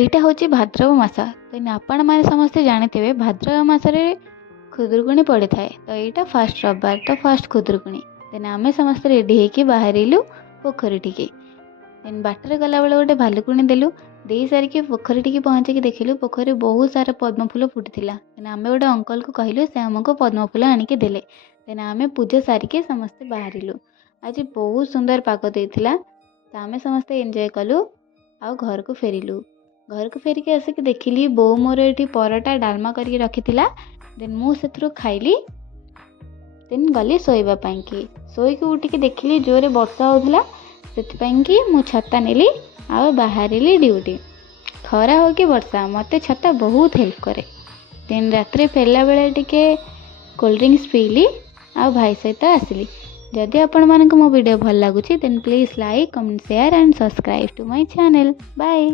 ଏଇଟା ହେଉଛି ଭାଦ୍ରବ ମାସ। ତେଣୁ ଆପଣମାନେ ସମସ୍ତେ ଜାଣିଥିବେ ଭାଦ୍ରବ ମାସରେ ଖୁଦୁରୁକୁଣୀ ପଡ଼ିଥାଏ। ତ ଏଇଟା ଫାଷ୍ଟ ରବିବାର, ତ ଫାଷ୍ଟ ଖୁଦୁରୁକୁଣୀ। ତେଣୁ ଆମେ ସମସ୍ତେ ରେଡ଼ି ହେଇକି ବାହାରିଲୁ ପୋଖରୀଠିକି। ଦେନ୍ ବାଟରେ ଗଲାବେଳେ ଗୋଟେ ଭାଲୁକୁଣି ଦେଲୁ। ଦେଇ ସାରିକି ପୋଖରୀଠିକି ପହଞ୍ଚିକି ଦେଖିଲୁ ପୋଖରୀରେ ବହୁତ ସାରା ପଦ୍ମଫୁଲ ଫୁଟିଥିଲା। ତେଣୁ ଆମେ ଗୋଟେ ଅଙ୍କଲକୁ କହିଲୁ, ସେ ଆମକୁ ପଦ୍ମଫୁଲ ଆଣିକି ଦେଲେ। ତେଣୁ ଆମେ ପୂଜା ସାରିକି ସମସ୍ତେ ବାହାରିଲୁ। ଆଜି ବହୁତ ସୁନ୍ଦର ପାଗ ଦେଇଥିଲା, ତ ଆମେ ସମସ୍ତେ ଏନ୍ଜୟ କଲୁ ଆଉ ଘରକୁ ଫେରିଲୁ। ଘରକୁ ଫେରିକି ଆସିକି ଦେଖିଲି ବୋଉ ମୋର ଏଠି ପରଟା ଡାଲମା କରିକି ରଖିଥିଲା। ଦେନ୍ ମୁଁ ସେଥିରୁ ଖାଇଲି। ଦେନ୍ ଗଲି ଶୋଇବା ପାଇଁକି। ଶୋଇକି ଉଠିକି ଦେଖିଲି ଜୋରେ ବର୍ଷା ହେଉଥିଲା, ସେଥିପାଇଁକି ମୁଁ ଛତା ନେଲି ଆଉ ବାହାରିଲି ଡ୍ୟୁଟି। ଖରା ହଉ କି ବର୍ଷା, ମୋତେ ଛତା ବହୁତ ହେଲ୍ପ କରେ। ଦେନ୍ ରାତିରେ ଫେରିଲା ବେଳେ ଟିକେ କୋଲ୍ଡ ଡ୍ରିଙ୍କସ୍ ପିଇଲି ଆଉ ଭାଇ ସହିତ ଆସିଲି। ଯଦି ଆପଣମାନଙ୍କୁ ମୋ ଭିଡ଼ିଓ ଭଲ ଲାଗୁଛି then please like, comment, share and subscribe to my channel. Bye.